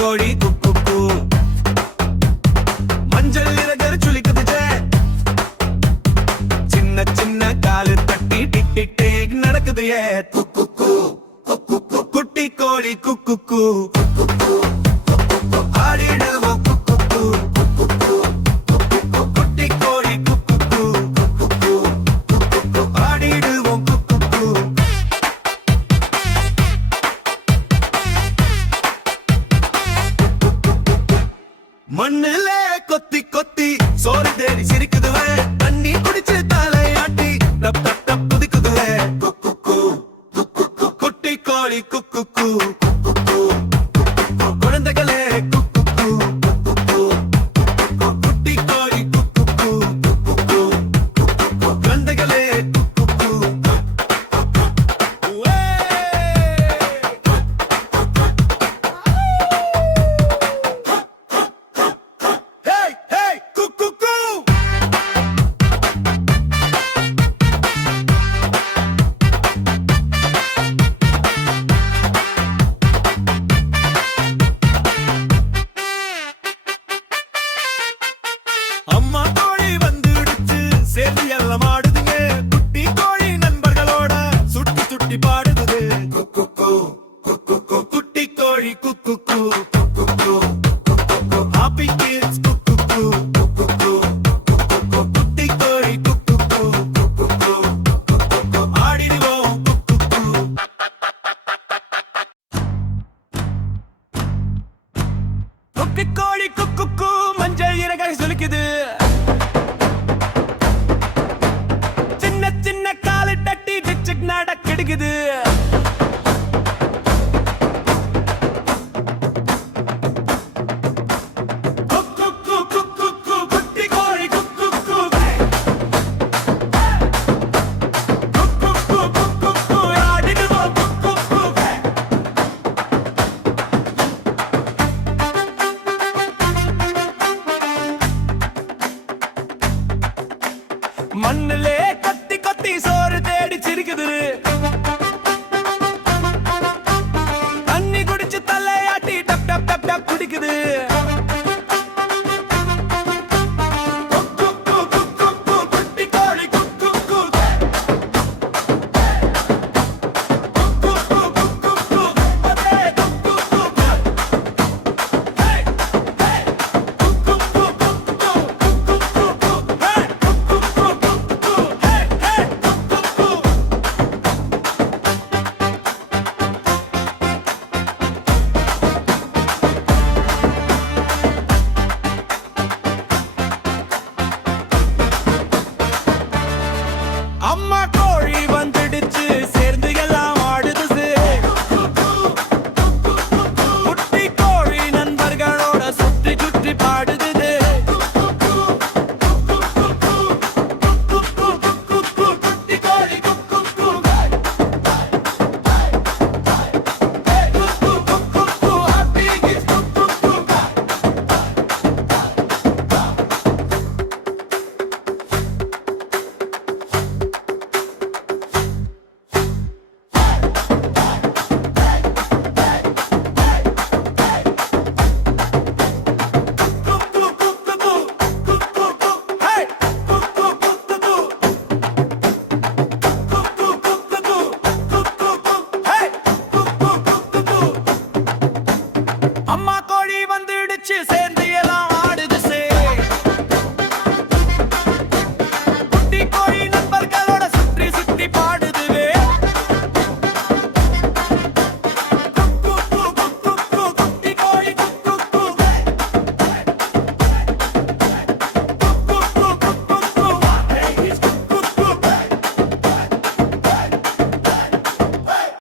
கோழி குக்கு கூ. மஞ்சள் இறகர் சுளிக்குது ஜே. சின்ன சின்ன காலு தட்டி டிக் டிக் டிக் நடக்குது ஏ. குக்கு கூ குட்டி கோழி குக்கு கூ. ஆடிடுவோம் குக்கு கூ. குட்டி கோழி குக்கு கூ. ஆடிடுவோம் குக்கு கூ. மண்ணுல கொத்தி கொத்தி சோறு தேடி சிரிக்குதுவே. தண்ணி குடிச்சு தலையாட்டி டப் டப் டப் குதிக்குதுவே. குக்கு கூ குட்டி கோழி குக்கு கூ. குழந்தைகளே குக்கு கூ. குட்டி கோழி குக்கு கூ. குழந்தைகளே குக்கு கூ. Hey, hey, cuckoo, coo. அம்மா கோழி வந்துடுச்சு சேர்ந்து எல்லாம் ஆடுதுங்க. குட்டி கோழி நண்பர்களோட சுட்டி சுட்டி பாடுது. குக்கு கூ குக்கு கூ. குட்டி கோழி குக்கு கூ. Happy kids குக்கு கூ. குட்டி கோழி குக்கு கூ. ஆடிடுவோம் குக்கு கூ. குட்டி கோழி குக்கு கூ. மஞ்சள் இறகை சுளிக்குது. சின்ன சின்ன காலு தட்டி டிக் நடக்கிடுக்குது. குட்டி கோழி குக்கு கூ. ஆடிடுவோம் குக்கு கூ. மண்ணிலே கொத்தி கொத்தி சோறு தேடி சிரிக்குது. தண்ணி குடிச்சு தலையாட்டி டப் டப் டப் டப் குடிக்குது.